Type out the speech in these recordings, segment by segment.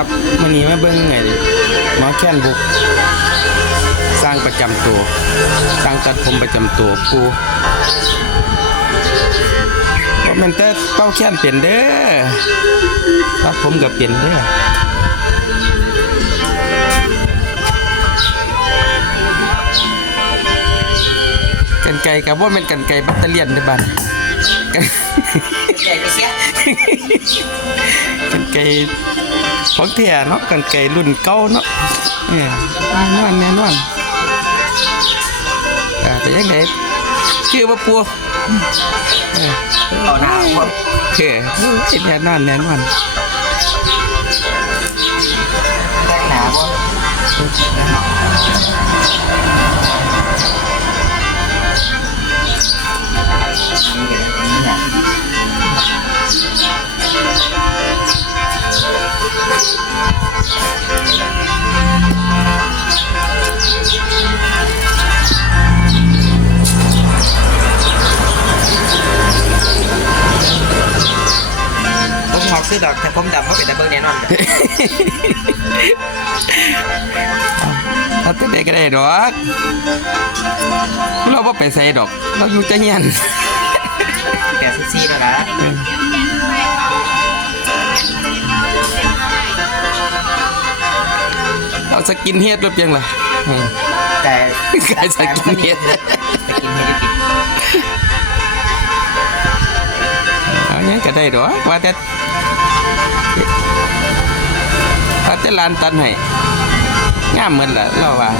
ครับมันนี้มาเบิ้งไงดิหมอแค้นบุก สร้างประจำตัว สร้างตัดผมประจำตัวปูว่ามันแต่เป้าแค้นเปลี่ยนเด้อตัดผมกับเปลี่ยนเด้อกันไก่กับว่ามันกันไก่บัตเตอเลียนได้อบ้านกันใหญ่ไปเสียกันไก่ ของเทีเนาะกันไก่รุ่นเก่าเนาะเนี่ยแน่นอนแน่นอนอ่าแต่ยังไงชื่อว่าปัวเอาหน้าพวกโอเคแน่นอนแน่นอนหนาพว ซื้อดอกแต่ผมดำเพราะเป็นตะเบิงแน่นอนถ้าเด็กก็ได้ดอก เราไ่ไปใส่ดอก เราอยู่จะเงียน แกซิซี่แล้วนะเราสกินเฮดรถเพียงล่ะเออแต่ กายสกินเฮดสกินเฮดกิน ก็ได้ดอกว่าแต่ว่าแต่ลานตันให้งามเหมือนล่ะเราว่า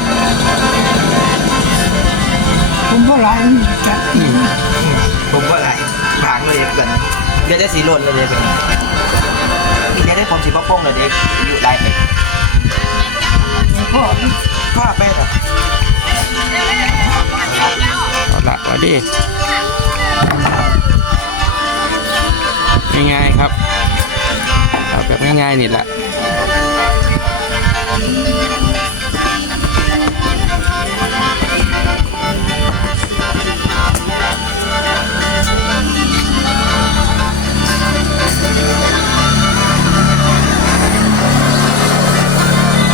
ผมก็หลายจัดอืมผมว่าไรผางเลยเกินเดี๋ยวจะสีหล่นเลยเดี๋ยวเป็นอีกเดี๋ยวได้ผมสีป้องเลยเดี๋ยวอยู่ได้ไปก็ก็ไปแบบเอาละว่าดิ ง่ายๆครับเอาแบบง่ายๆนี่แหละ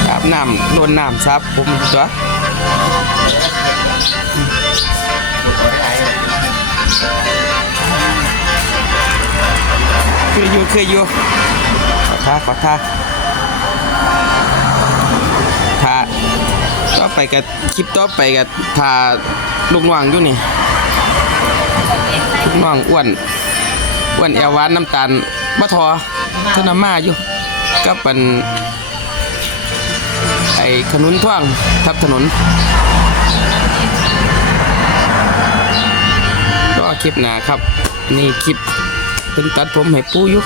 อาบน้ำลวนน้ำซับผมตัว คืออยู่คืออยู่ขอท่าขอท่าท่าต่อไปกับคลิปต่อไปกับท่าลูกน้องอยู่นี่ลูกน้องอ้วนอ้วนแอวหวานน้ำตาลบะทอทนามาอยู่กับเป็นไอ้ขนุนท่วงทับถนนก็คลิปหนาครับ นี่คลิป เป็นตัดผมให้ปูอยู่